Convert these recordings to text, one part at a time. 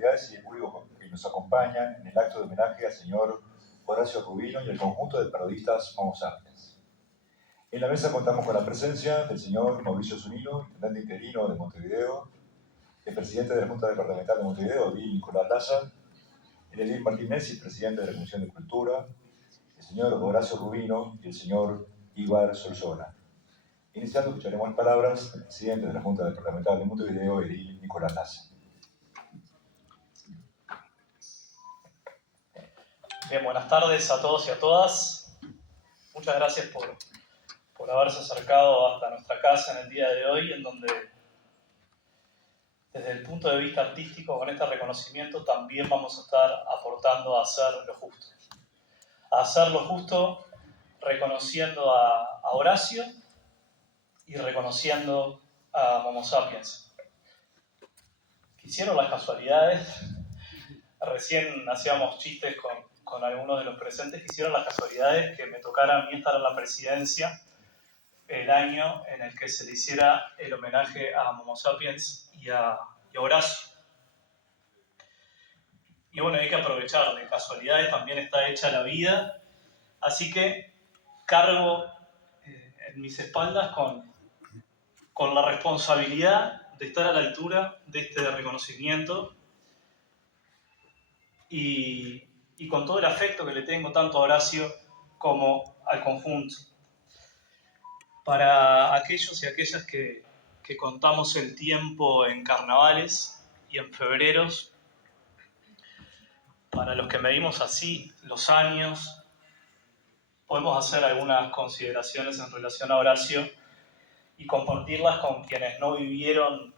autoridades y el público que nos acompañan en el acto de homenaje al señor Horacio Rubino y el conjunto de periodistas Homo sapiens. En la mesa contamos con la presencia del señor Mauricio Zunino, intendente interino de Montevideo, el presidente de la Junta Departamental de Montevideo, Edil Nicolás Laza, el edil Martínez, presidente de la Comisión de Cultura, el señor Horacio Rubino y el señor Ibar Solsona. Iniciando, escucharemos las palabras del presidente de la Junta Departamental de Montevideo, edil Nicolás Laza. Bien, buenas tardes a todos y a todas. Muchas gracias por haberse acercado hasta nuestra casa en el día de hoy, en donde, desde el punto de vista artístico, con este reconocimiento también vamos a estar aportando a hacer lo justo. A hacer lo justo reconociendo a Horacio y reconociendo a Homo sapiens. Quisieron las casualidades, recién hacíamos chistes con algunos de los presentes, quisieron las casualidades que me tocara a mí estar en la presidencia el año en el que se le hiciera el homenaje a Homo sapiens y a Horacio. Y bueno, hay que aprovechar, de casualidades también está hecha la vida, así que cargo en mis espaldas con la responsabilidad de estar a la altura de este reconocimiento y con todo el afecto que le tengo tanto a Horacio como al conjunto. Para aquellos y aquellas que contamos el tiempo en carnavales y en febreros, para los que medimos así los años, podemos hacer algunas consideraciones en relación a Horacio y compartirlas con quienes no vivieron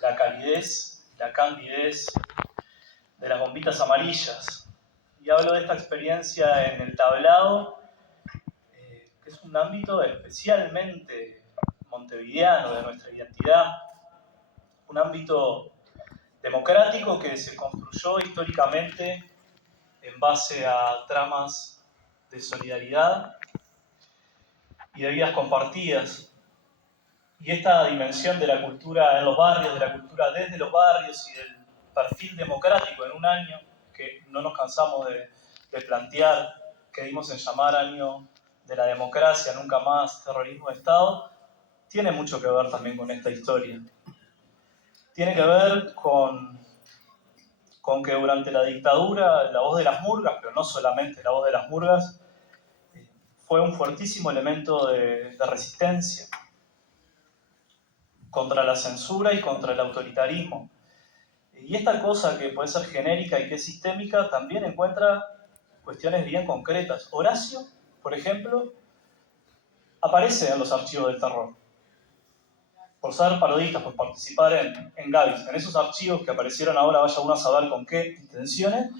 la calidez, la candidez de las bombitas amarillas. Y hablo de esta experiencia en el tablado, que es un ámbito especialmente montevideano de nuestra identidad, un ámbito democrático que se construyó históricamente en base a tramas de solidaridad y de vidas compartidas. Y esta dimensión de la cultura en los barrios, de la cultura desde los barrios y del perfil democrático en un año que no nos cansamos de plantear, que dimos en llamar año de la democracia, nunca más terrorismo de Estado, tiene mucho que ver también con esta historia. Tiene que ver con que durante la dictadura la voz de las murgas, pero no solamente la voz de las murgas, fue un fuertísimo elemento de resistencia contra la censura y contra el autoritarismo. Y esta cosa que puede ser genérica y que es sistémica también encuentra cuestiones bien concretas. Horacio, por ejemplo, aparece en los archivos del terror. Por ser parodista, por participar en Gavis. En esos archivos que aparecieron ahora, vaya uno a saber con qué intenciones,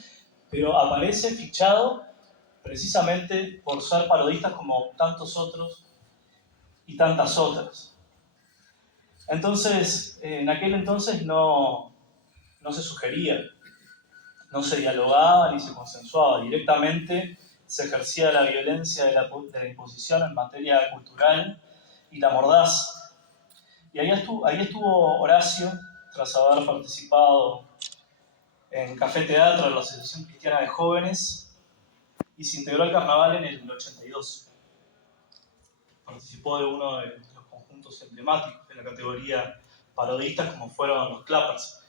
pero aparece fichado precisamente por ser parodistas como tantos otros y tantas otras. Entonces, en aquel entonces no se sugería, no se dialogaba ni se consensuaba. Directamente se ejercía la violencia de la imposición en materia cultural y la mordaz. Y ahí estuvo Horacio, tras haber participado en Café Teatro de la Asociación Cristiana de Jóvenes, y se integró al carnaval en el 82. Participó de uno de los conjuntos emblemáticos de la categoría parodistas, como fueron los Clappers.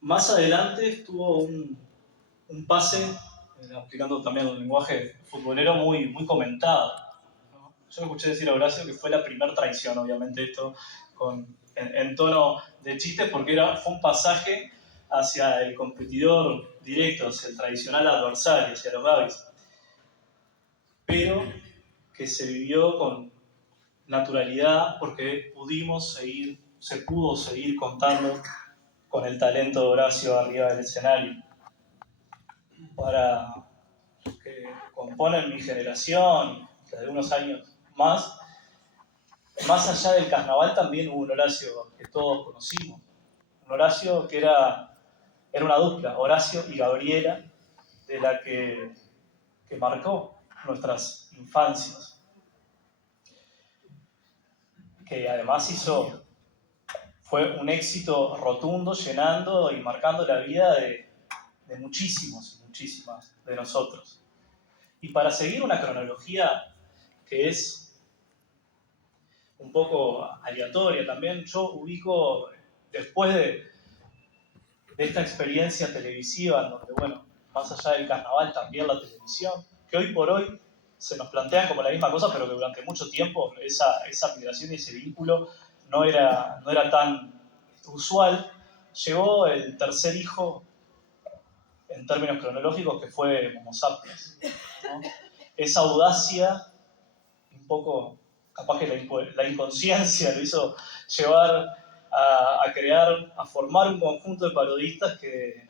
Más adelante tuvo un pase, aplicando también un lenguaje futbolero muy comentado. Yo lo escuché decir a Horacio que fue la primera traición, obviamente esto en tono de chiste, porque fue un pasaje hacia el competidor directo, hacia el tradicional adversario, hacia los Gavis, pero que se vivió con naturalidad porque se pudo seguir contando con el talento de Horacio arriba del escenario. Para los que componen mi generación, de unos años más allá del carnaval también hubo un Horacio que todos conocimos. Un Horacio que era una dupla, Horacio y Gabriela, de la que marcó nuestras infancias. Que además fue un éxito rotundo, llenando y marcando la vida de muchísimos y muchísimas de nosotros. Y para seguir una cronología que es un poco aleatoria también, yo ubico, después de esta experiencia televisiva, en donde, bueno, más allá del carnaval, también la televisión, que hoy por hoy se nos plantean como la misma cosa, pero que durante mucho tiempo esa migración y ese vínculo no era tan usual. Llegó el tercer hijo, en términos cronológicos, que fue Homo sapiens, ¿no? Esa audacia, un poco, capaz que la inconsciencia lo hizo llevar a formar un conjunto de parodistas que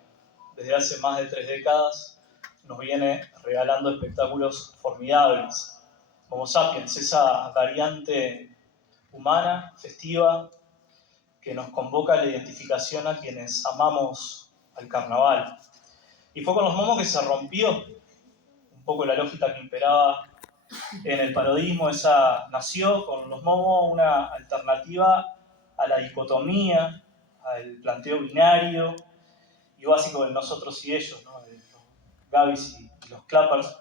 desde hace más de 3 décadas nos viene regalando espectáculos formidables. Homo sapiens, esa variante humana, festiva, que nos convoca a la identificación a quienes amamos al carnaval. Y fue con los momos que se rompió un poco la lógica que imperaba en el parodismo. Nació con los momos una alternativa a la dicotomía, al planteo binario y básico de nosotros y ellos, ¿no? De los Gavis y los Clappers.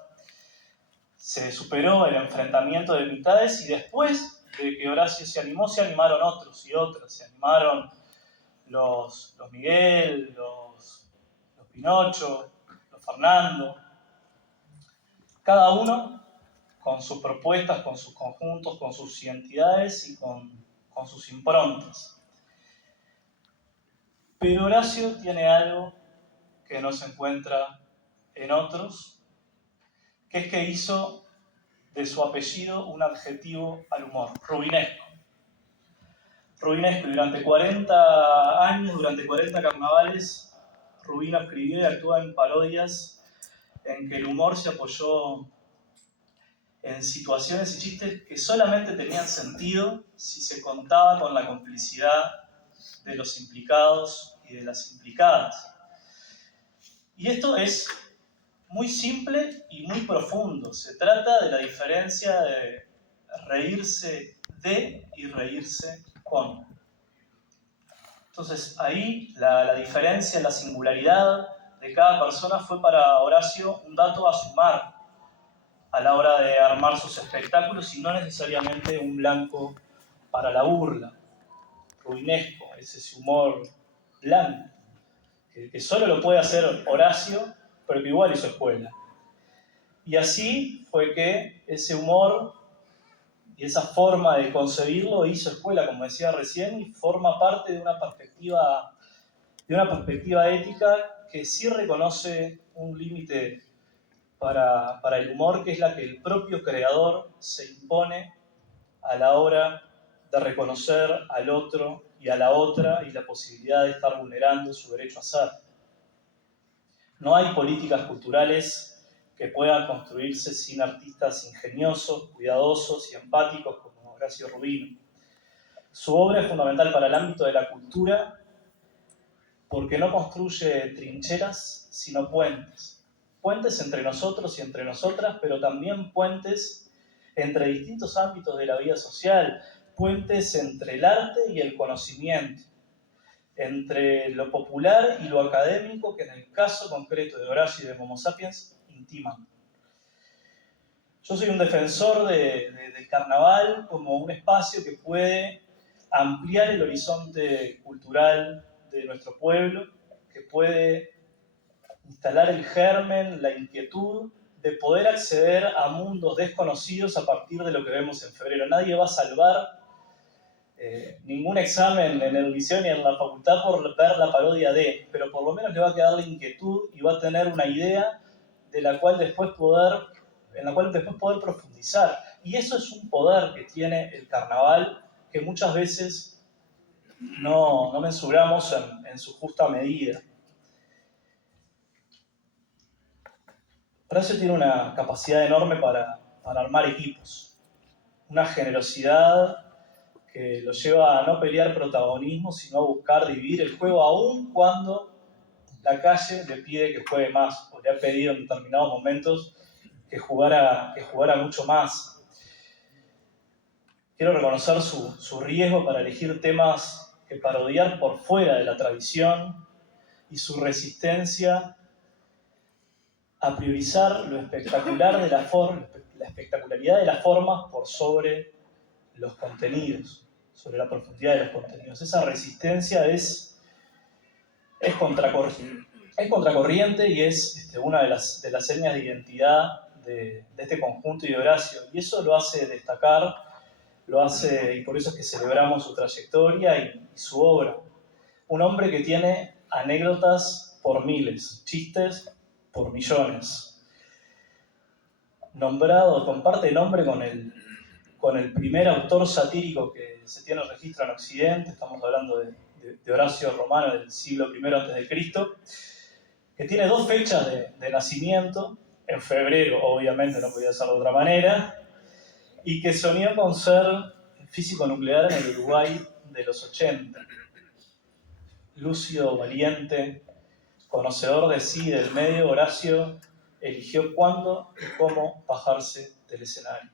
Se superó el enfrentamiento de mitades y después de que Horacio se animó, se animaron otros y otras. Se animaron los Miguel, los Pinocho, los Fernando. Cada uno con sus propuestas, con sus conjuntos, con sus identidades y con sus improntas. Pero Horacio tiene algo que no se encuentra en otros, que es que hizo de su apellido un adjetivo al humor, rubinesco. Rubinesco, y durante 40 años, durante 40 carnavales, Rubino escribió y actuó en parodias en que el humor se apoyó en situaciones y chistes que solamente tenían sentido si se contaba con la complicidad de los implicados y de las implicadas. Y esto es muy simple y muy profundo. Se trata de la diferencia de reírse de y reírse con. Entonces ahí la diferencia, la singularidad de cada persona fue para Horacio un dato a sumar a la hora de armar sus espectáculos y no necesariamente un blanco para la burla. Rubinesco, es ese humor blanco, que solo lo puede hacer Horacio, pero que igual hizo escuela. Y así fue que ese humor y esa forma de concebirlo hizo escuela, como decía recién, y forma parte de una perspectiva ética que sí reconoce un límite para el humor, que es la que el propio creador se impone a la hora de reconocer al otro y a la otra y la posibilidad de estar vulnerando su derecho a ser. No hay políticas culturales que puedan construirse sin artistas ingeniosos, cuidadosos y empáticos como Horacio Rubino. Su obra es fundamental para el ámbito de la cultura porque no construye trincheras, sino puentes. Puentes entre nosotros y entre nosotras, pero también puentes entre distintos ámbitos de la vida social, puentes entre el arte y el conocimiento, entre lo popular y lo académico, que en el caso concreto de Horacio y de Homo sapiens intiman. Yo soy un defensor del carnaval como un espacio que puede ampliar el horizonte cultural de nuestro pueblo, que puede instalar el germen, la inquietud de poder acceder a mundos desconocidos a partir de lo que vemos en febrero. Nadie va a salvar ningún examen en el liceo ni en la facultad por ver la parodia de, pero por lo menos le va a quedar la inquietud y va a tener una idea en la cual después poder profundizar. Y eso es un poder que tiene el carnaval que muchas veces no mensuramos en su justa medida. Horacio tiene una capacidad enorme para armar equipos, una generosidad que lo lleva a no pelear protagonismo, sino a buscar dividir el juego, aun cuando la calle le pide que juegue más, o le ha pedido en determinados momentos que jugara mucho más. Quiero reconocer su riesgo para elegir temas que parodiar por fuera de la tradición y su resistencia a priorizar lo espectacular de la espectacularidad de las formas por sobre los contenidos, sobre la profundidad de los contenidos. Esa resistencia es contracorriente y es una de las señas de identidad de este conjunto y de Horacio. Y eso lo hace destacar, y por eso es que celebramos su trayectoria y su obra. Un hombre que tiene anécdotas por miles, chistes por millones. Comparte nombre con el primer autor satírico que se tiene registro en Occidente. Estamos hablando de Horacio Romano del siglo I a.C., que tiene 2 fechas de nacimiento, en febrero, obviamente no podía ser de otra manera, y que soñó con ser físico nuclear en el Uruguay de los 80. Lúcido, valiente, conocedor de sí y del medio, Horacio eligió cuándo y cómo bajarse del escenario.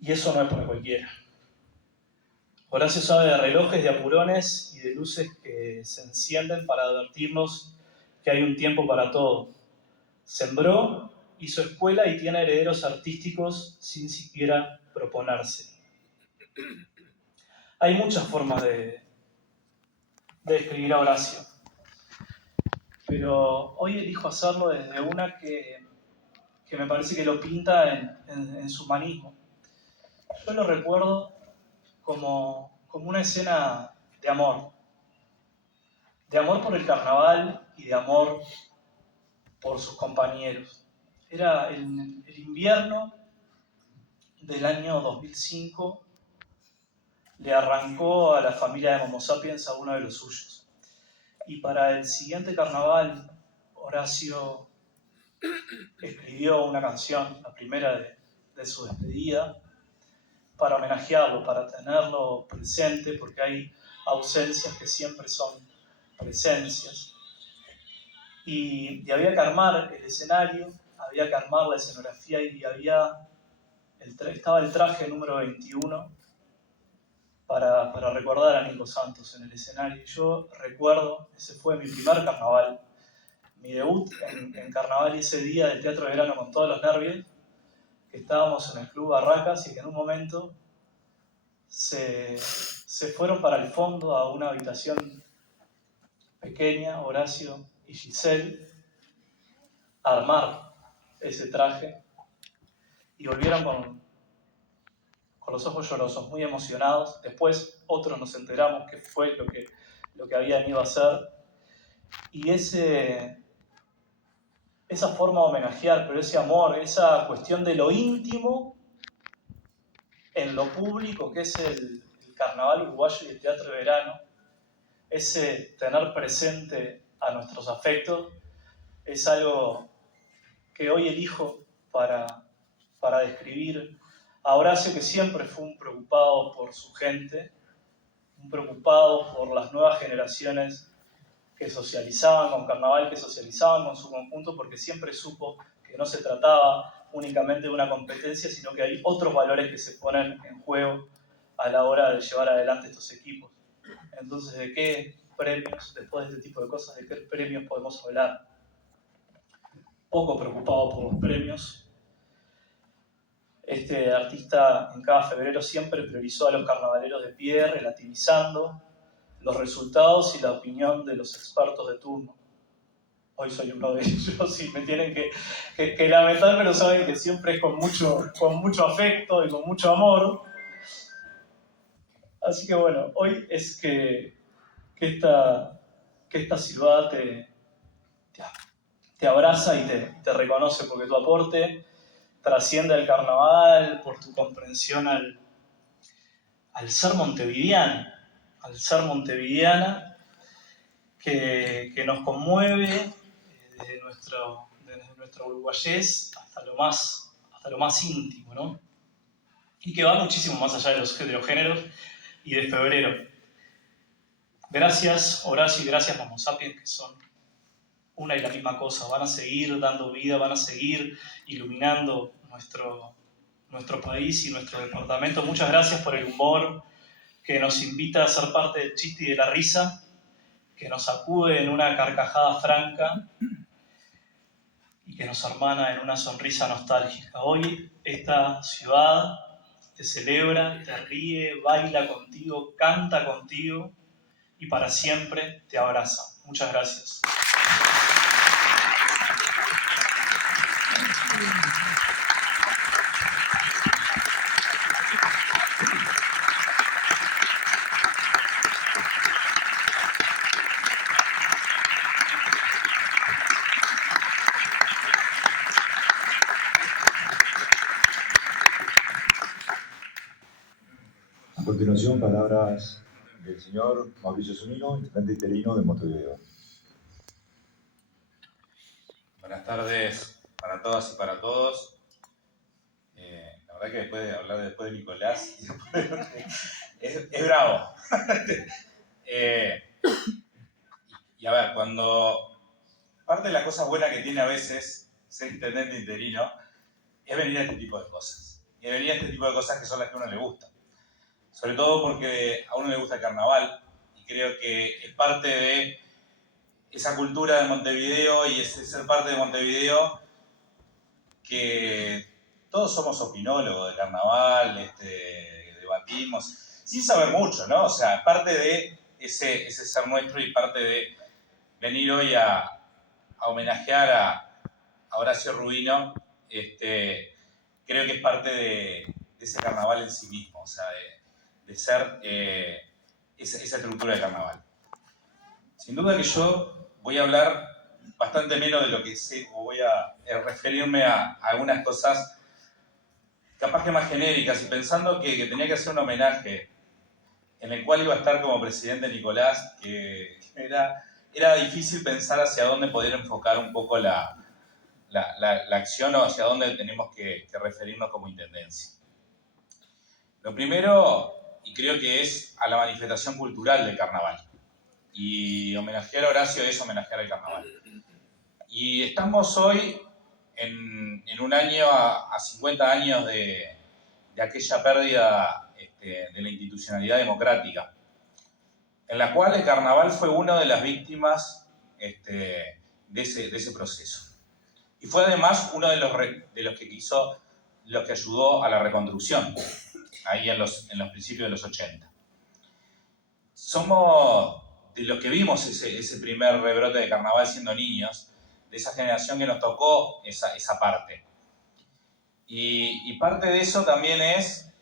Y eso no es para cualquiera. Horacio sabe de relojes, de apurones y de luces que se encienden para advertirnos que hay un tiempo para todo. Sembró, hizo escuela y tiene herederos artísticos sin siquiera proponerse. Hay muchas formas de escribir a Horacio, pero hoy elijo hacerlo desde una que me parece que lo pinta en su humanismo. Yo lo recuerdo como una escena de amor por el carnaval y de amor por sus compañeros. Era el invierno del año 2005, le arrancó a la familia de Homo sapiens a uno de los suyos. Y para el siguiente carnaval, Horacio escribió una canción, la primera de su despedida, para homenajearlo, para tenerlo presente, porque hay ausencias que siempre son presencias. Y había que armar el escenario, había que armar la escenografía y estaba el traje número 21 para recordar a Nico Santos en el escenario. Yo recuerdo, ese fue mi primer carnaval, mi debut en carnaval, y ese día del Teatro de Verano con todos los nervios, que estábamos en el Club Barracas y que en un momento se fueron para el fondo a una habitación pequeña, Horacio y Giselle, a armar ese traje, y volvieron con los ojos llorosos, muy emocionados. Después otros nos enteramos que fue lo que habían ido a hacer, y esa forma de homenajear, pero ese amor, esa cuestión de lo íntimo en lo público, que es el carnaval uruguayo y el teatro de verano, ese tener presente a nuestros afectos, es algo que hoy elijo para describir a Horacio, que siempre fue un preocupado por su gente, un preocupado por las nuevas generaciones que socializaban con carnaval, que socializaban con su conjunto, porque siempre supo que no se trataba únicamente de una competencia, sino que hay otros valores que se ponen en juego a la hora de llevar adelante estos equipos. Entonces, ¿de qué premios, después de este tipo de cosas, de qué premios podemos hablar? Poco preocupado por los premios. Este artista en cada febrero siempre priorizó a los carnavaleros de pie, relativizando los resultados y la opinión de los expertos de turno. Hoy soy uno de ellos y me tienen que lamentar, pero saben que siempre es con mucho afecto y con mucho amor. Así que bueno, hoy es que esta ciudad te abraza y te reconoce, porque tu aporte trasciende el carnaval por tu comprensión al ser montevideana, que nos conmueve desde nuestro uruguayés hasta lo más íntimo, ¿no? Y que va muchísimo más allá de los géneros y de febrero. Gracias, Horacio, y gracias, Homo sapiens, que son una y la misma cosa. Van a seguir dando vida, van a seguir iluminando nuestro país y nuestro departamento. Muchas gracias por el humor, que nos invita a ser parte del chiste y de la risa, que nos sacude en una carcajada franca y que nos hermana en una sonrisa nostálgica. Hoy esta ciudad te celebra, te ríe, baila contigo, canta contigo y para siempre te abraza. Muchas gracias. A continuación, palabras del señor Mauricio Zunino, intendente interino de Montevideo. Buenas tardes para todas y para todos. La verdad que después de hablar después de Nicolás, es bravo. Y a ver, cuando parte de la cosa buena que tiene a veces ser intendente interino es venir a este tipo de cosas. Y venir a este tipo de cosas que son las que a uno le gusta. Sobre todo porque a uno le gusta el carnaval y creo que es parte de esa cultura de Montevideo y ese ser parte de Montevideo que todos somos opinólogos de carnaval, debatimos, sin saber mucho, ¿no? O sea, parte de ese ser nuestro y parte de venir hoy a homenajear a Horacio Rubino, creo que es parte de ese carnaval en sí mismo, o sea, de ser esa estructura de carnaval. Sin duda que yo voy a hablar bastante menos de lo que sé, o voy a referirme a algunas cosas capaz que más genéricas, y pensando que tenía que hacer un homenaje en el cual iba a estar como presidente Nicolás, que era difícil pensar hacia dónde poder enfocar un poco la acción o hacia dónde tenemos que referirnos como intendencia. Lo primero, y creo que es a la manifestación cultural del carnaval. Y homenajear a Horacio es homenajear al carnaval. Y estamos hoy en un año, a 50 años de aquella pérdida de la institucionalidad democrática, en la cual el carnaval fue una de las víctimas de ese proceso. Y fue además uno de los que ayudó a la reconstrucción, ahí en los principios de los 80. Somos de los que vimos ese primer rebrote de carnaval siendo niños, de esa generación que nos tocó esa parte. Y parte de eso también es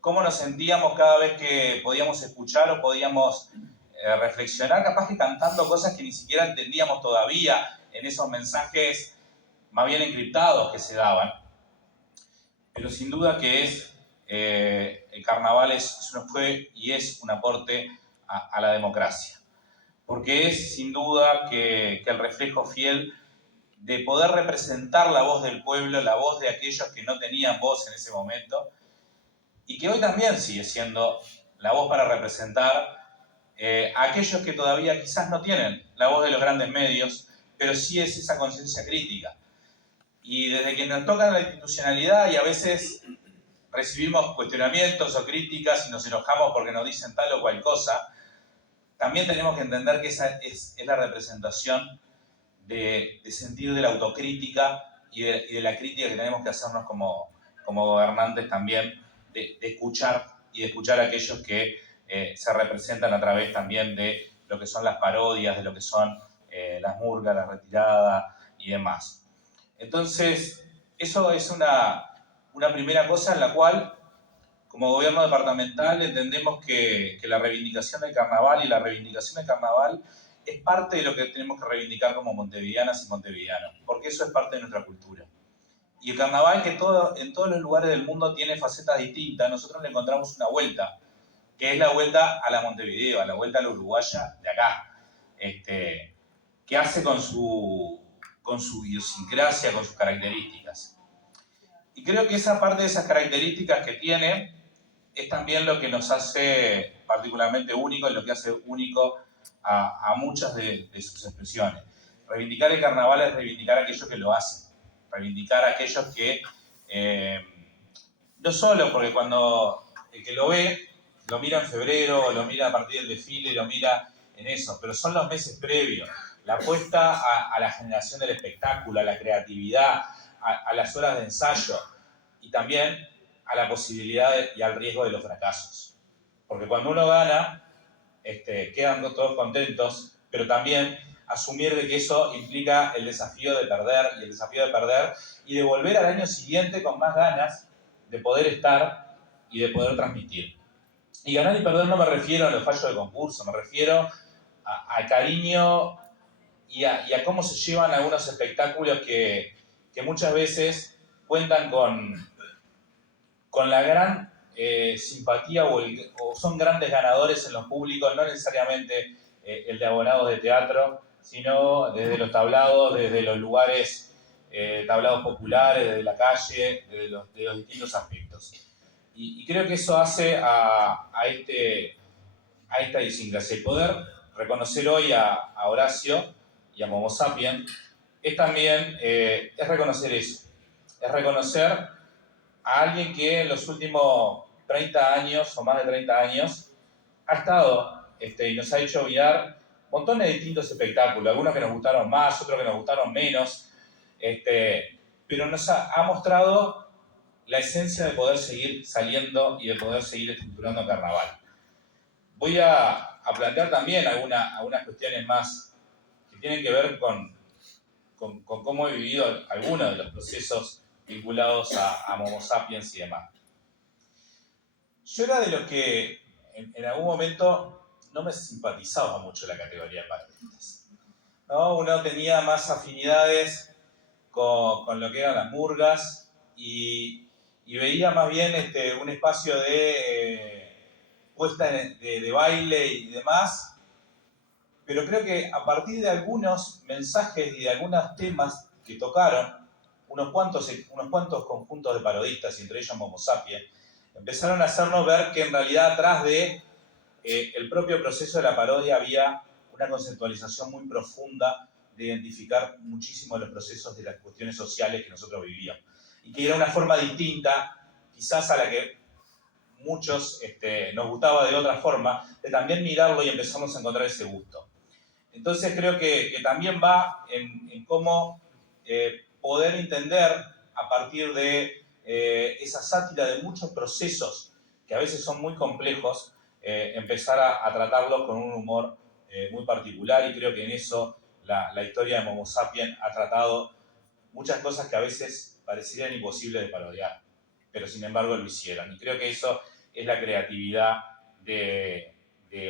cómo nos sentíamos cada vez que podíamos escuchar o podíamos reflexionar, capaz que cantando cosas que ni siquiera entendíamos todavía en esos mensajes más bien encriptados que se daban. Pero sin duda que el carnaval fue y es un aporte a la democracia. Porque es sin duda que el reflejo fiel de poder representar la voz del pueblo, la voz de aquellos que no tenían voz en ese momento, y que hoy también sigue siendo la voz para representar a aquellos que todavía quizás no tienen la voz de los grandes medios, pero sí es esa conciencia crítica. Y desde que nos toca la institucionalidad y a veces recibimos cuestionamientos o críticas y nos enojamos porque nos dicen tal o cual cosa, también tenemos que entender que esa es la representación de sentir de la autocrítica y de la crítica que tenemos que hacernos como gobernantes también, de escuchar y de escuchar a aquellos que se representan a través también de lo que son las parodias, de lo que son las murgas, la retirada y demás. Entonces, eso es una primera cosa en la cual, como gobierno departamental, entendemos que la reivindicación del carnaval y la reivindicación del carnaval es parte de lo que tenemos que reivindicar como montevideanas y montevideanos, porque eso es parte de nuestra cultura. Y el carnaval, que en todos los lugares del mundo tiene facetas distintas, nosotros le encontramos una vuelta, que es la vuelta a la Montevideo, a la vuelta a la uruguaya de acá, que hace con su idiosincrasia, con sus características. Y creo que esa parte de esas características que tiene es también lo que nos hace particularmente únicos, lo que hace único a muchas de sus expresiones. Reivindicar el carnaval es reivindicar a aquellos que lo hacen, reivindicar a aquellos que, no solo porque cuando el que lo ve lo mira en febrero, lo mira a partir del desfile, lo mira en eso, pero son los meses previos. La apuesta a la generación del espectáculo, a la creatividad, a las horas de ensayo y también a la posibilidad y al riesgo de los fracasos. Porque cuando uno gana, quedan todos contentos, pero también asumir de que eso implica el desafío de perder y de volver al año siguiente con más ganas de poder estar y de poder transmitir. Y ganar y perder no me refiero a los fallos de concurso, me refiero al cariño y a cómo se llevan algunos espectáculos que muchas veces cuentan con la gran simpatía o son grandes ganadores en los públicos, no necesariamente el de abonados de teatro, sino desde los tablados, desde los lugares, tablados populares, desde la calle, desde los distintos aspectos. Y creo que eso hace a esta idiosincrasia. Y poder reconocer hoy a Horacio y a Momo Sapien es también es reconocer eso. Es reconocer a alguien que en los últimos 30 años o más de 30 años ha estado y nos ha hecho mirar montones de distintos espectáculos, algunos que nos gustaron más, otros que nos gustaron menos, pero nos ha mostrado la esencia de poder seguir saliendo y de poder seguir estructurando carnaval. Voy a plantear también algunas cuestiones más que tienen que ver con cómo he vivido algunos de los procesos vinculados a Momo Sapiens y demás. Yo era de los que en algún momento no me simpatizaba mucho la categoría de parodistas, ¿no? Uno tenía más afinidades con lo que eran las murgas y veía más bien un espacio de puesta de baile y demás, pero creo que a partir de algunos mensajes y de algunos temas que tocaron, unos cuantos conjuntos de parodistas, y entre ellos Momo Sapiens, empezaron a hacernos ver que en realidad atrás de el propio proceso de la parodia había una conceptualización muy profunda de identificar muchísimo de los procesos de las cuestiones sociales que nosotros vivíamos. Y que era una forma distinta, quizás a la que muchos nos gustaba de otra forma, de también mirarlo y empezamos a encontrar ese gusto. Entonces creo que también va en cómo poder entender a partir de esa sátira de muchos procesos que a veces son muy complejos, empezar a tratarlos con un humor muy particular, y creo que en eso la historia de Momo Sapiens ha tratado muchas cosas que a veces parecerían imposibles de parodiar, pero sin embargo lo hicieron. Y creo que eso es la creatividad de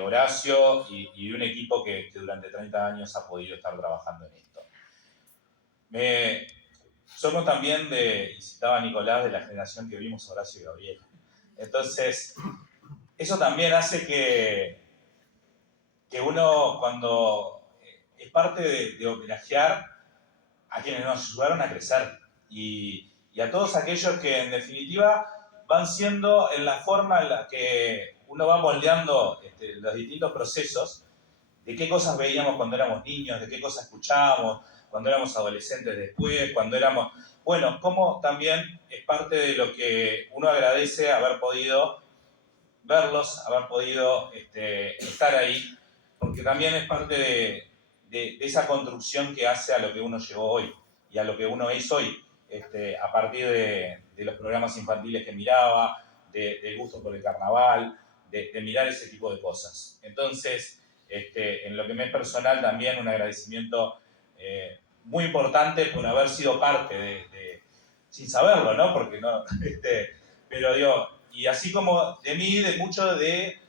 Horacio y de un equipo que durante 30 años ha podido estar trabajando en esto. Somos también y citaba Nicolás, de la generación que vimos Horacio y Gabriela. Entonces, eso también hace que uno, cuando es parte de homenajear a quienes nos ayudaron a crecer y a todos aquellos que en definitiva van siendo en la forma en la que uno va moldeando los distintos procesos, de qué cosas veíamos cuando éramos niños, de qué cosas escuchábamos cuando éramos adolescentes después, cuando éramos... Bueno, cómo también es parte de lo que uno agradece haber podido verlos, haber podido estar ahí, porque también es parte de esa construcción que hace a lo que uno llegó hoy y a lo que uno es hoy, a partir de los programas infantiles que miraba, del gusto por el carnaval, de mirar ese tipo de cosas. Entonces, en lo que me es personal también un agradecimiento muy importante por haber sido parte sin saberlo, ¿no? Porque no, pero digo, y así como de mí, de muchos de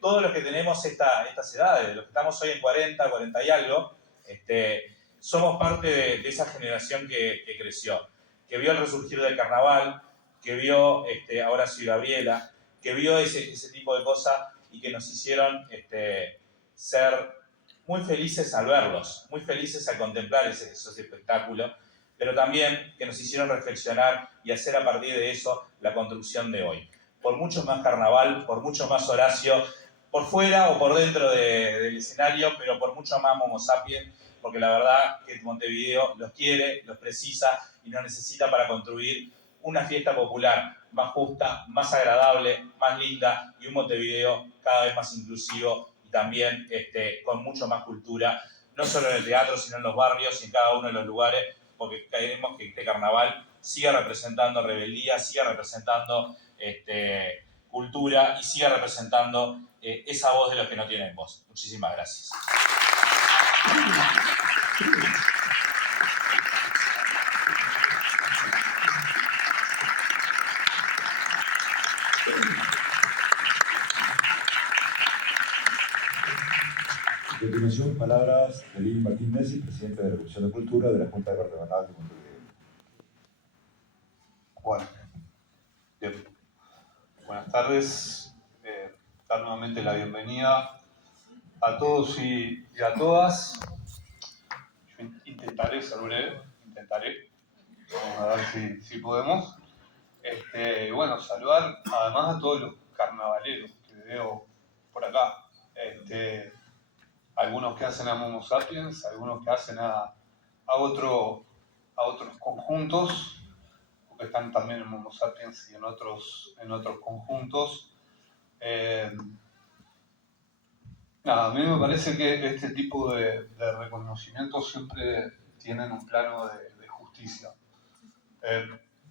todos los que tenemos estas edades, de los que estamos hoy en 40 y algo, somos parte de esa generación que creció, que vio el resurgir del carnaval, que vio a Horacio y Gabriela, que vio ese tipo de cosas y que nos hicieron ser muy felices al verlos, muy felices al contemplar esos espectáculos, pero también que nos hicieron reflexionar y hacer a partir de eso la construcción de hoy. Por mucho más carnaval, por mucho más Horacio, por fuera o por dentro del escenario, pero por mucho más Momo Sapiens, porque la verdad que Montevideo los quiere, los precisa y los necesita para construir una fiesta popular más justa, más agradable, más linda y un Montevideo cada vez más inclusivo y también con mucho más cultura, no solo en el teatro, sino en los barrios y en cada uno de los lugares, porque queremos que este carnaval siga representando rebeldía, siga representando cultura y siga representando esa voz de los que no tienen voz. Muchísimas gracias. A continuación, palabras de Lili Martín Messi, presidente de la Comisión de Cultura de la Junta Departamental de Montevideo. Bueno, bien. Buenas tardes. Dar nuevamente la bienvenida a todos y a todas. Yo intentaré ser breve, Vamos a ver si podemos. Bueno, saludar además a todos los carnavaleros que veo por acá. Algunos que hacen a Momo Sapiens, algunos que hacen a otros conjuntos, que están también en Momo Sapiens y en otros conjuntos. A mí me parece que este tipo de reconocimientos siempre tienen un plano de justicia.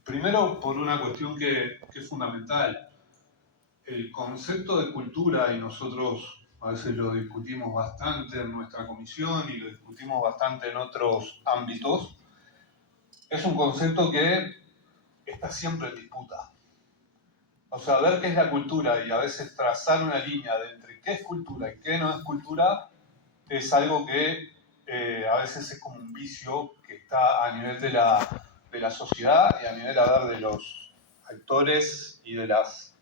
Primero, por una cuestión que es fundamental. El concepto de cultura, y nosotros a veces lo discutimos bastante en nuestra comisión y lo discutimos bastante en otros ámbitos, es un concepto que está siempre en disputa. O sea, ver qué es la cultura y a veces trazar una línea de entre qué es cultura y qué no es cultura es algo que a veces es como un vicio que está a nivel de la sociedad y a nivel de los actores y de las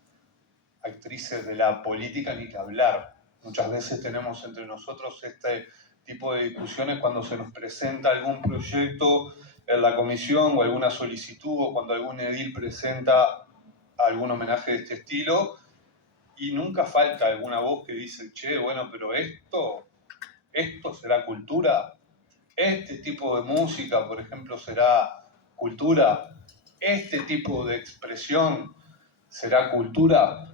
actrices de la política, ni que hablar. Muchas veces tenemos entre nosotros este tipo de discusiones cuando se nos presenta algún proyecto en la comisión o alguna solicitud o cuando algún edil presenta algún homenaje de este estilo y nunca falta alguna voz que dice, che, bueno, pero esto será cultura, este tipo de música, por ejemplo, será cultura, este tipo de expresión será cultura.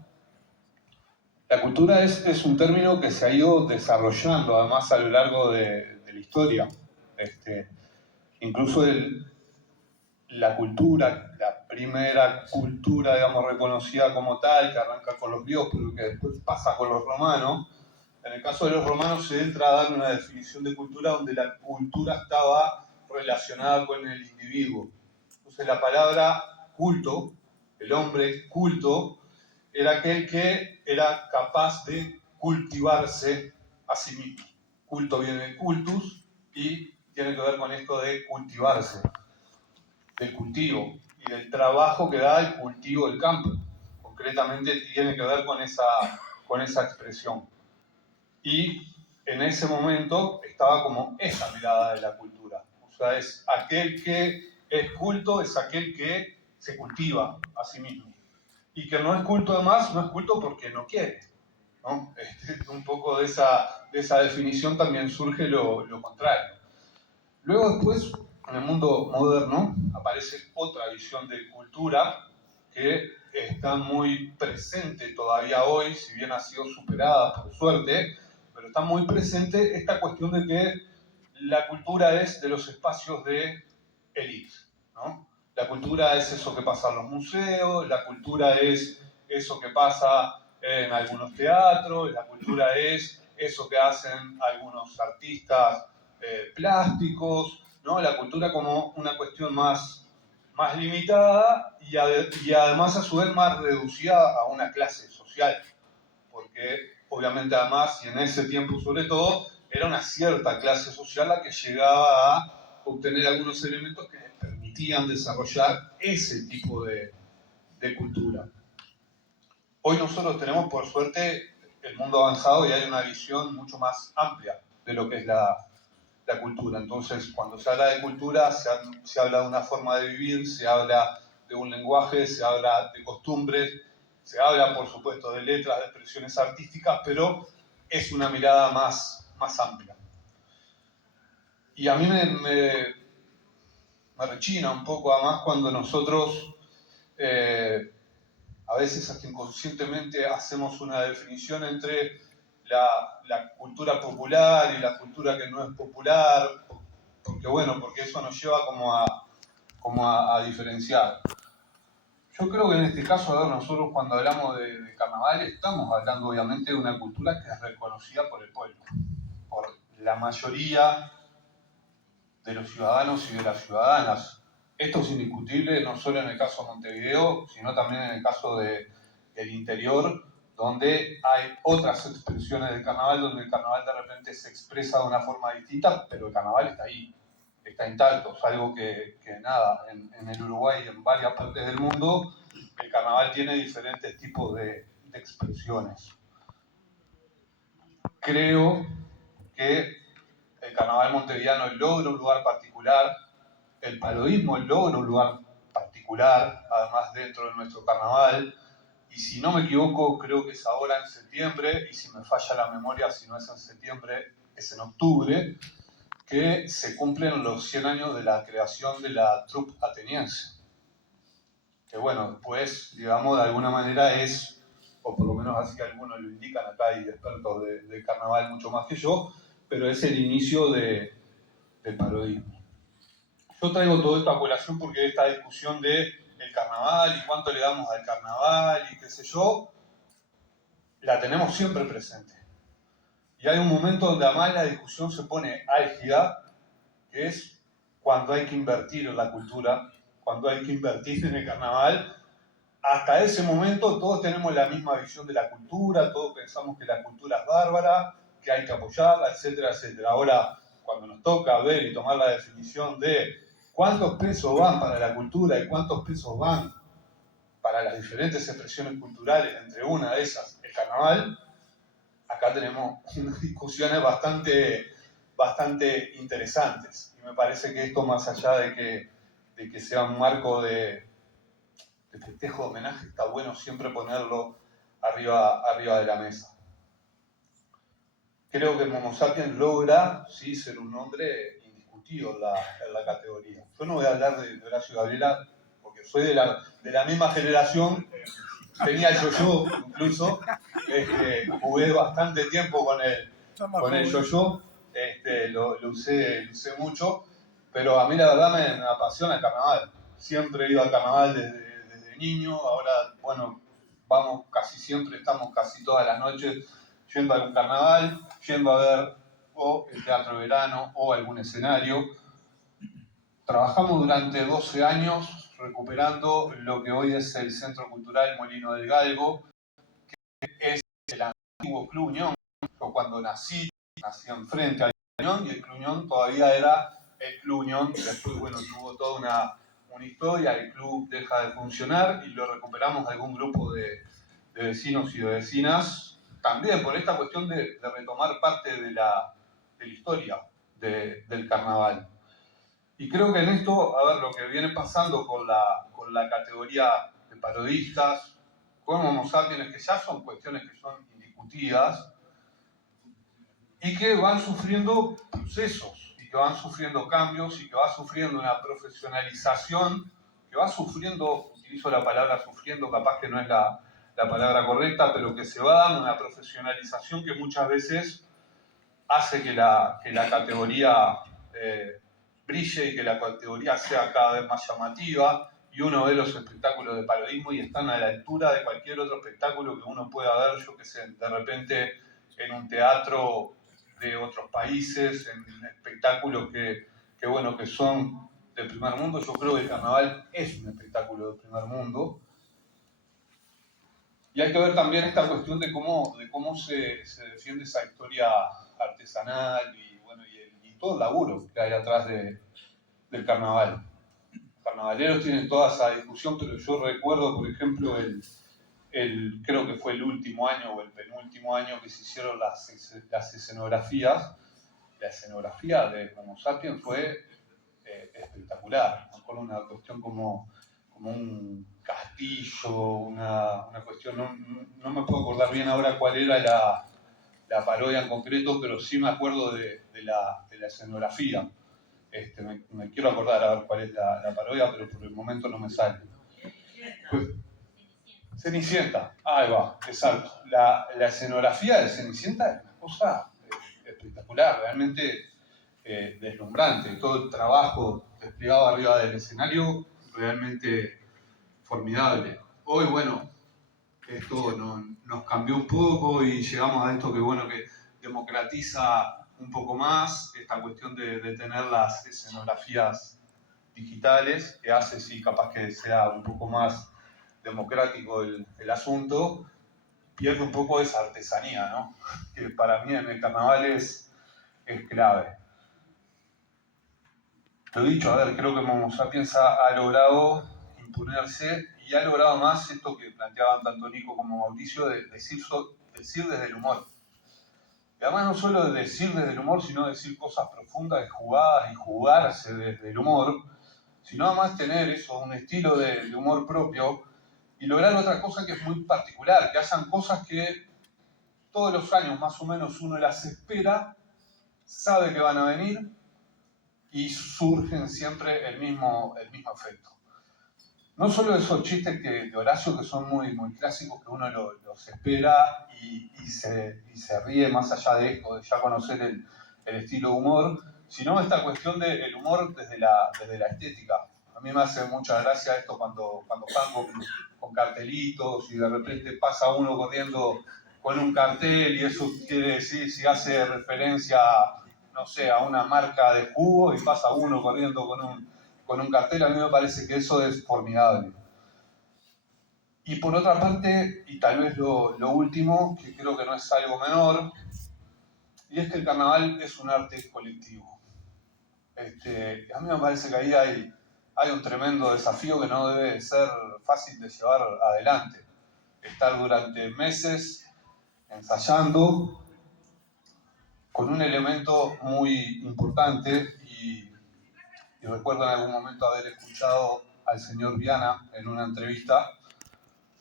La cultura es un término que se ha ido desarrollando además a lo largo de la historia. Incluso la cultura, la primera cultura, digamos, reconocida como tal, que arranca con los griegos, pero que después pasa con los romanos. En el caso de los romanos se entra a dar una definición de cultura donde la cultura estaba relacionada con el individuo. Entonces la palabra culto, el hombre culto, era aquel que era capaz de cultivarse a sí mismo. Culto viene de cultus y tiene que ver con esto de cultivarse, del cultivo y del trabajo que da el cultivo del campo. Concretamente tiene que ver con esa expresión. Y en ese momento estaba como esa mirada de la cultura. O sea, es aquel que es culto, es aquel que se cultiva a sí mismo. Y que no es culto además, no es culto porque no quiere, ¿no? Un poco de esa definición también surge lo contrario. Luego después, en el mundo moderno, aparece otra visión de cultura que está muy presente todavía hoy, si bien ha sido superada por suerte, pero está muy presente esta cuestión de que la cultura es de los espacios de élite, ¿no? La cultura es eso que pasa en los museos, la cultura es eso que pasa en algunos teatros, la cultura es eso que hacen algunos artistas plásticos, ¿no? La cultura como una cuestión más limitada y además a su vez más reducida a una clase social, porque obviamente además, y en ese tiempo sobre todo, era una cierta clase social la que llegaba a obtener algunos elementos que les permitían desarrollar ese tipo de cultura. Hoy nosotros tenemos, por suerte, el mundo avanzado y hay una visión mucho más amplia de lo que es la cultura. Entonces, cuando se habla de cultura, se habla de una forma de vivir, se habla de un lenguaje, se habla de costumbres, se habla, por supuesto, de letras, de expresiones artísticas, pero es una mirada más amplia. Y a mí me rechina un poco, además, cuando nosotros a veces hasta inconscientemente hacemos una definición entre la cultura popular y la cultura que no es popular, porque eso nos lleva como a diferenciar. Yo creo que en este caso, a ver, nosotros cuando hablamos de carnaval estamos hablando obviamente de una cultura que es reconocida por el pueblo, por la mayoría de los ciudadanos y de las ciudadanas. Esto es indiscutible no solo en el caso de Montevideo, sino también en el caso del interior, donde hay otras expresiones del carnaval, donde el carnaval de repente se expresa de una forma distinta, pero el carnaval está ahí, está intacto. Es algo que nada, en el Uruguay y en varias partes del mundo, el carnaval tiene diferentes tipos de expresiones. Creo que el carnaval montevideano logra un lugar particular, el parodismo logra un lugar particular, además dentro de nuestro carnaval, y si no me equivoco, creo que es ahora en septiembre, y si me falla la memoria, si no es en septiembre, es en octubre, que se cumplen los 100 años de la creación de la troupe ateniense. Que bueno, después, digamos, de alguna manera es, o por lo menos así que algunos lo indican acá, hay expertos del carnaval mucho más que yo, pero es el inicio del parodismo. Yo traigo todo esto a colación porque esta discusión del carnaval y cuánto le damos al carnaval y qué sé yo, la tenemos siempre presente. Y hay un momento donde además la discusión se pone álgida, que es cuando hay que invertir en la cultura, cuando hay que invertir en el carnaval. Hasta ese momento todos tenemos la misma visión de la cultura, todos pensamos que la cultura es bárbara, que hay que apoyarla, etcétera, etcétera. Ahora, cuando nos toca ver y tomar la definición de cuántos pesos van para la cultura y cuántos pesos van para las diferentes expresiones culturales, entre una de esas, el carnaval, acá tenemos unas discusiones bastante interesantes. Y me parece que esto, más allá de que sea un marco de festejo de homenaje, está bueno siempre ponerlo arriba de la mesa. Creo que Momo Sapiens logra, sí, ser un nombre indiscutido en la categoría. Yo no voy a hablar de Horacio Gabriela, porque soy de la misma generación, tenía el yo-yo incluso, jugué bastante tiempo con el yo-yo, lo usé mucho, pero a mí la verdad me apasiona el carnaval. Siempre he ido al carnaval desde niño, ahora, bueno, estamos casi todas las noches yendo a algún carnaval, yendo a ver o el teatro de verano o algún escenario. Trabajamos durante 12 años recuperando lo que hoy es el Centro Cultural Molino del Galgo, que es el antiguo Club Unión. Yo cuando nací enfrente al Club Unión y el Club Unión todavía era el Club Unión. Después, bueno, tuvo toda una historia, el club deja de funcionar y lo recuperamos algún grupo de vecinos y de vecinas, también por esta cuestión de retomar parte de la historia del carnaval. Y creo que en esto, a ver, lo que viene pasando con la categoría de parodistas, con Homo Sapiens, que ya son cuestiones que son indiscutidas y que van sufriendo procesos, y que van sufriendo cambios, y que va sufriendo una profesionalización, que va sufriendo, utilizo la palabra sufriendo, capaz que no es la palabra correcta, pero que se va dando una profesionalización que muchas veces hace que la categoría brille y que la categoría sea cada vez más llamativa, y uno ve los espectáculos de parodismo y están a la altura de cualquier otro espectáculo que uno pueda ver, yo que sé, de repente en un teatro de otros países, en espectáculos que son del primer mundo. Yo creo que el carnaval es un espectáculo del primer mundo. Y hay que ver también esta cuestión de cómo se defiende esa historia artesanal y, bueno, y todo el laburo que hay atrás del carnaval. Los carnavaleros tienen toda esa discusión, pero yo recuerdo, por ejemplo, creo que fue el último año o el penúltimo año que se hicieron las escenografías. La escenografía de Homo Sapiens fue espectacular. Me acuerdo una cuestión como un castillo, una cuestión, no me puedo acordar bien ahora cuál era la parodia en concreto, pero sí me acuerdo de la escenografía. Me quiero acordar a ver cuál es la parodia, pero por el momento no me sale. Pues, Cenicienta, ahí va, exacto. La escenografía de Cenicienta es una cosa espectacular, realmente deslumbrante. Todo el trabajo desplegado arriba del escenario, realmente formidable. Hoy, bueno, esto nos cambió un poco y llegamos a esto que, bueno, que democratiza un poco más esta cuestión de tener las escenografías digitales, que hace, sí, capaz que sea un poco más democrático el asunto, pierde un poco esa artesanía, ¿no? Que para mí en el carnaval es clave. Lo dicho, a ver, creo que Momo Sapiens ha logrado imponerse y ha logrado más esto que planteaban tanto Nico como Mauricio, de decir desde el humor. Y además no solo de decir desde el humor, sino decir cosas profundas y jugadas y jugarse desde el humor, sino además tener eso, un estilo de humor propio y lograr otra cosa que es muy particular, que hayan cosas que todos los años más o menos uno las espera, sabe que van a venir y surgen siempre el mismo efecto. No solo esos chistes de Horacio que son muy, muy clásicos, que uno los espera y se ríe más allá de esto, de ya conocer el estilo de humor, sino esta cuestión del humor desde la estética. A mí me hace mucha gracia esto cuando están con cartelitos y de repente pasa uno corriendo con un cartel y eso quiere decir, si hace referencia, no sé, a una marca de jugo y pasa uno corriendo con un cartel, a mí me parece que eso es formidable. Y por otra parte, y tal vez lo último, que creo que no es algo menor, y es que el carnaval es un arte colectivo. A mí me parece que ahí hay un tremendo desafío que no debe ser fácil de llevar adelante. Estar durante meses ensayando con un elemento muy importante y recuerdo en algún momento haber escuchado al señor Viana en una entrevista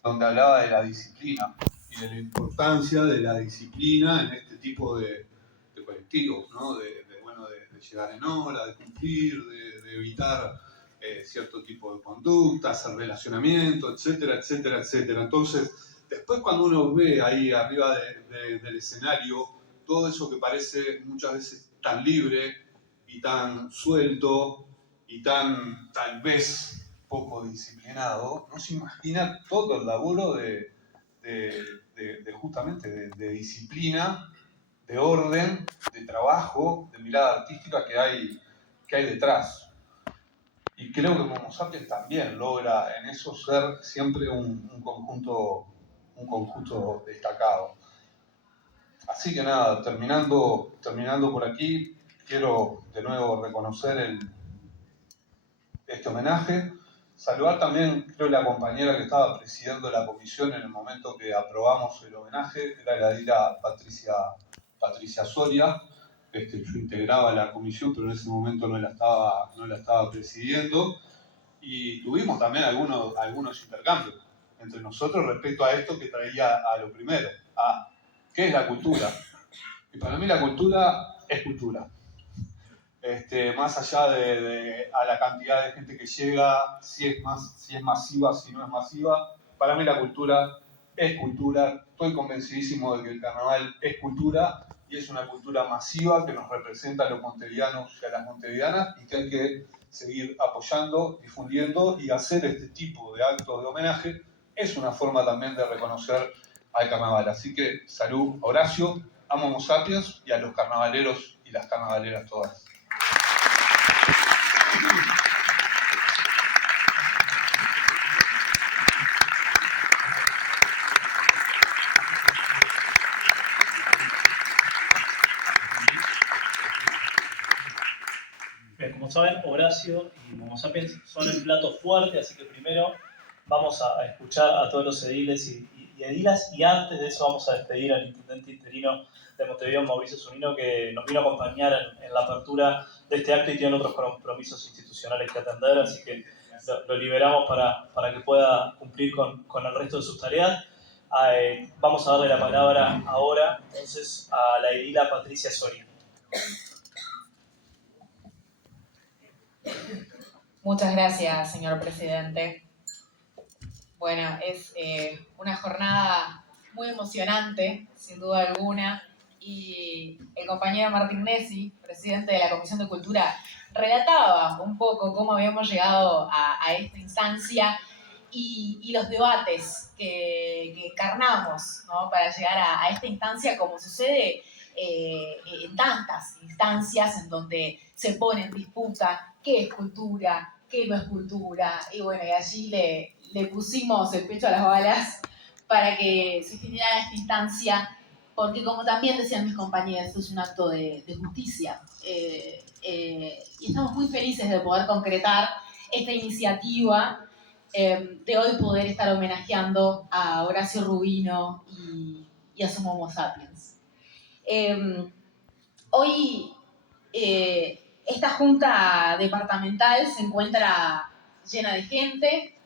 donde hablaba de la disciplina y de la importancia de la disciplina en este tipo de colectivos, ¿no? de llegar en hora, de cumplir, de evitar cierto tipo de conductas, el relacionamiento, etcétera, etcétera, etcétera. Entonces, después cuando uno ve ahí arriba del escenario todo eso que parece muchas veces tan libre y tan suelto y tan, tal vez, poco disciplinado, no se imagina todo el laburo justamente de disciplina, de orden, de trabajo, de mirada artística que hay detrás. Y creo que Momo Sapiens también logra en eso ser siempre un conjunto destacado. Así que nada, terminando por aquí, quiero de nuevo reconocer este homenaje. Saludar también, creo, la compañera que estaba presidiendo la comisión en el momento que aprobamos el homenaje, era la edila Patricia Soria. Yo integraba la comisión, pero en ese momento no la estaba presidiendo. Y tuvimos también algunos intercambios entre nosotros respecto a esto que traía a lo primero, a qué es la cultura. Y para mí la cultura es cultura. Más allá de a la cantidad de gente que llega, si es masiva, si no es masiva, para mí la cultura es cultura. Estoy convencidísimo de que el carnaval es cultura y es una cultura masiva que nos representa a los montevideanos y a las montevideanas y que hay que seguir apoyando, difundiendo y hacer este tipo de actos de homenaje es una forma también de reconocer al carnaval. Así que salud a Horacio, a Momo Sapiens y a los carnavaleros y las carnavaleras todas. Bien, como saben, Horacio y Momo Sapiens son el plato fuerte, así que primero vamos a escuchar a todos los ediles y edilas, y antes de eso vamos a despedir al intendente interino de Montevideo, Mauricio Zunino, que nos vino a acompañar en la apertura de este acto y tiene otros compromisos institucionales que atender, así que lo liberamos para que pueda cumplir con el resto de sus tareas. Vamos a darle la palabra ahora, entonces, a la edila Patricia Soria. Muchas gracias, señor presidente. Bueno, es una jornada muy emocionante, sin duda alguna, y el compañero Martín Nessi, presidente de la Comisión de Cultura, relataba un poco cómo habíamos llegado a esta instancia y los debates que encarnamos, ¿no?, para llegar a esta instancia, como sucede en tantas instancias en donde se pone en disputa qué es cultura, qué no es cultura, y bueno, y allí le pusimos el pecho a las balas para que se generara esta instancia, porque como también decían mis compañeros, esto es un acto de justicia, y estamos muy felices de poder concretar esta iniciativa, de hoy poder estar homenajeando a Horacio Rubino y a su Homo sapiens. Hoy esta junta departamental se encuentra llena de gente,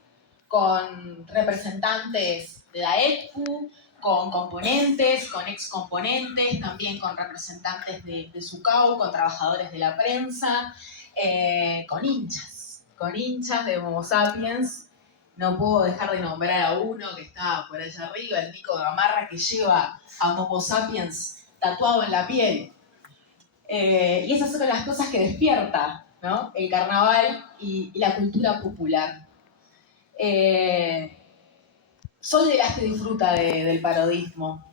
con representantes de la ETCU, con componentes, con excomponentes, también con representantes de SUCAU, con trabajadores de la prensa, con hinchas de Homo sapiens. No puedo dejar de nombrar a uno que está por allá arriba, el Nico Gamarra, que lleva a Homo sapiens tatuado en la piel. Y esas son las cosas que despierta, ¿no?, el carnaval y la cultura popular. Soy de las que disfruta del parodismo.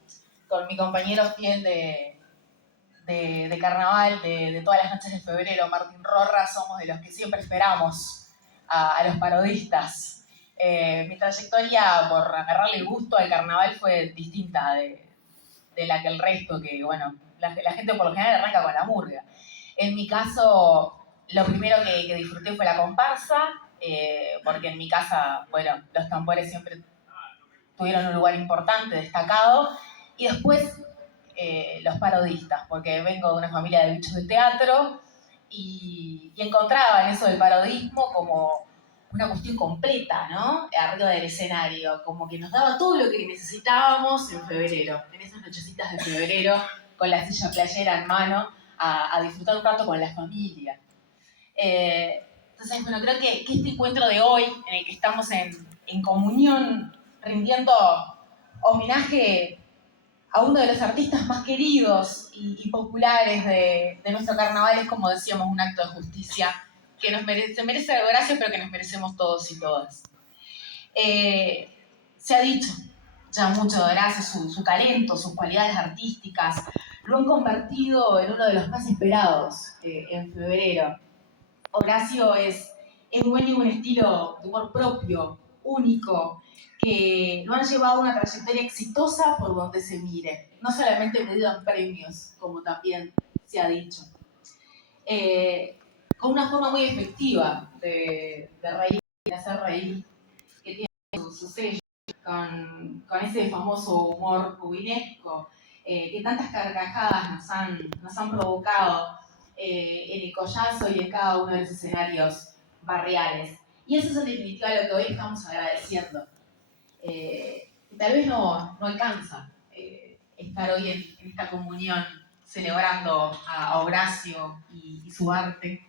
Con mi compañero fiel de carnaval, de todas las noches de febrero, Martín Rorra, somos de los que siempre esperamos a los parodistas. Mi trayectoria por agarrarle el gusto al carnaval fue distinta de la que el resto, que bueno, la gente por lo general arranca con la murga. En mi caso, lo primero que disfruté fue la comparsa, porque en mi casa, bueno, los tambores siempre tuvieron un lugar importante, destacado, y después los parodistas, porque vengo de una familia de bichos de teatro y encontraba en eso del parodismo como una cuestión completa, ¿no?, arriba del escenario, como que nos daba todo lo que necesitábamos en febrero, en esas nochecitas de febrero, con la silla playera en mano, a disfrutar un rato con la familia. Entonces, bueno, creo que este encuentro de hoy, en el que estamos en comunión, rindiendo homenaje a uno de los artistas más queridos y populares de nuestro carnaval, es, como decíamos, un acto de justicia que se merece Horacio, pero que nos merecemos todos y todas. Se ha dicho ya mucho de Horacio, su talento, sus cualidades artísticas, lo han convertido en uno de los más esperados en febrero. Horacio es dueño de un estilo de humor propio, único, que lo han llevado a una trayectoria exitosa por donde se mire, no solamente medido en premios, como también se ha dicho. Con una forma muy efectiva de reír, de hacer reír, que tiene su sello, con ese famoso humor rubinesco, que tantas carcajadas nos han provocado en el collazo y en cada uno de los escenarios barriales. Y eso es en definitiva lo que hoy estamos agradeciendo. Tal vez no alcanza estar hoy en esta comunión celebrando a Horacio y su arte,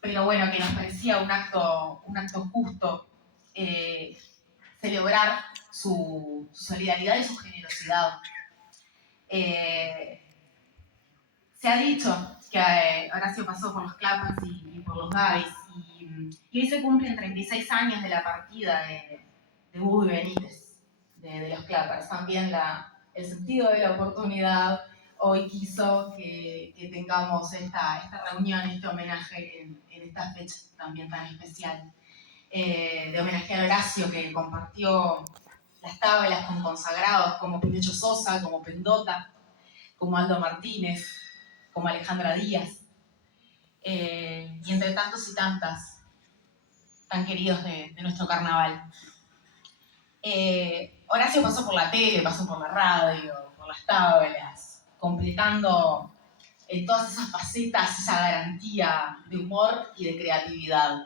pero bueno, que nos parecía un acto justo celebrar su solidaridad y su generosidad. Se ha dicho que Horacio pasó por los Clapans y por los Gavis, y hoy se cumplen 36 años de la partida de Hugo Benítez, de los Clappers. También el sentido de la oportunidad hoy quiso que tengamos esta reunión, este homenaje en esta fecha también tan especial, de homenaje a Horacio, que compartió las tablas con consagrados como Pinocho Sosa, como Pendota, como Aldo Martínez, como Alejandra Díaz, y entre tantos y tantas tan queridos de nuestro carnaval. Horacio pasó por la tele, pasó por la radio, por las tablas, completando en todas esas facetas esa garantía de humor y de creatividad.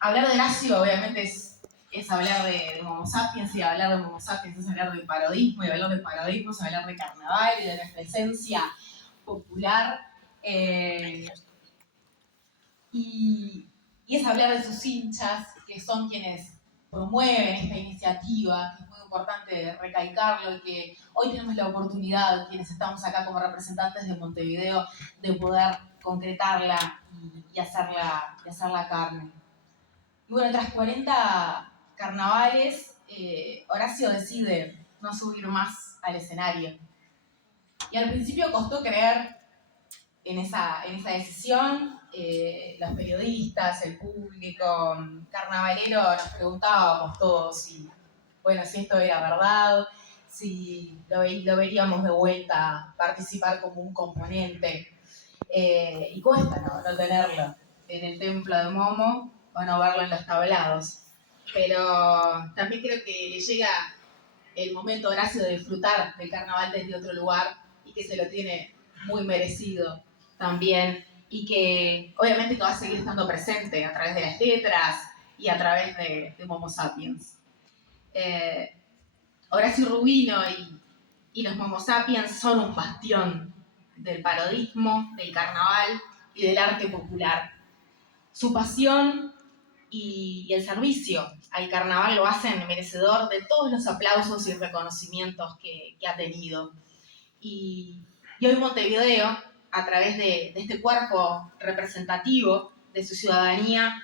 Hablar de Horacio obviamente es hablar de Homo sapiens, y hablar de Homo sapiens es hablar de parodismo, y hablar de parodismo es hablar de carnaval y de nuestra esencia popular. Y y es hablar de sus hinchas, que son quienes promueven esta iniciativa, que es muy importante recalcarlo, y que hoy tenemos la oportunidad, quienes estamos acá como representantes de Montevideo, de poder concretarla y hacerla carne. Y bueno, tras 40 carnavales, Horacio decide no subir más al escenario. Y al principio costó creer en esa decisión. Los periodistas, el público carnavalero, nos preguntábamos todos si esto era verdad, si lo veríamos de vuelta participar como un componente. Y cuesta no tenerlo en el templo de Momo o no verlo en los tablados. Pero también creo que le llega el momento, Horacio, de disfrutar del carnaval desde otro lugar, y que se lo tiene muy merecido también, y que obviamente que va a seguir estando presente a través de las letras y a través de Momo Sapiens. Horacio Rubino y los Momo Sapiens son un bastión del parodismo, del carnaval y del arte popular. Su pasión y el servicio al carnaval lo hacen merecedor de todos los aplausos y reconocimientos que ha tenido. Y hoy Montevideo, a través de este cuerpo representativo de su ciudadanía,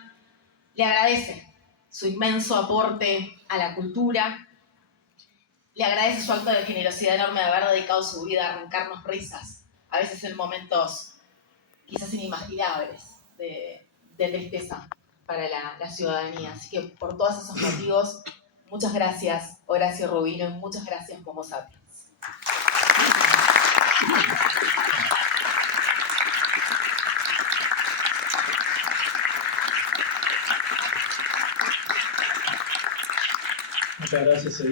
le agradece su inmenso aporte a la cultura, le agradece su acto de generosidad enorme de haber dedicado su vida a arrancarnos risas, a veces en momentos quizás inimaginables de tristeza para la ciudadanía. Así que por todos esos motivos, muchas gracias, Horacio Rubino, y muchas gracias, Momo Sapiens. Muchas gracias, Edith.